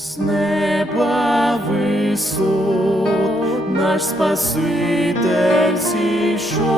З неба висот наш Спаситель зійшов.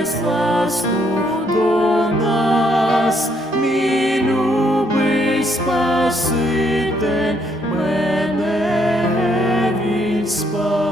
через ласку до нас, мій любий Спаситель мене він спас.